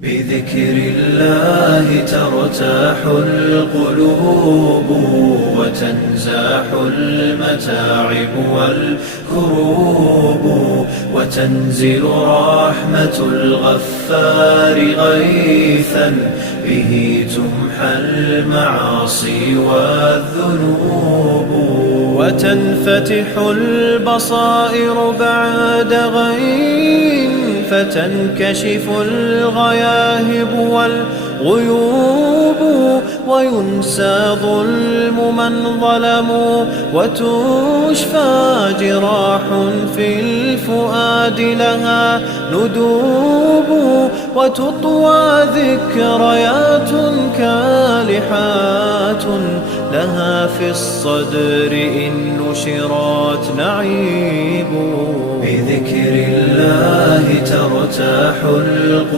بذكر الله ترتاح القلوب وتنزاح المتاعب والكروب وتنزل رحمة الغفار غيثا به تمحى المعاصي والذنوب وتنفتح البصائر بعد غيم فتنكشف الغياهب والغيوب وينسى ظلم من ظلموا وتشفى جراح في الفؤاد لها ندوب وتطوى ذكريات كالحات لها في الصدر إن نشرت نعيب بذكر الله ترتاح القلوب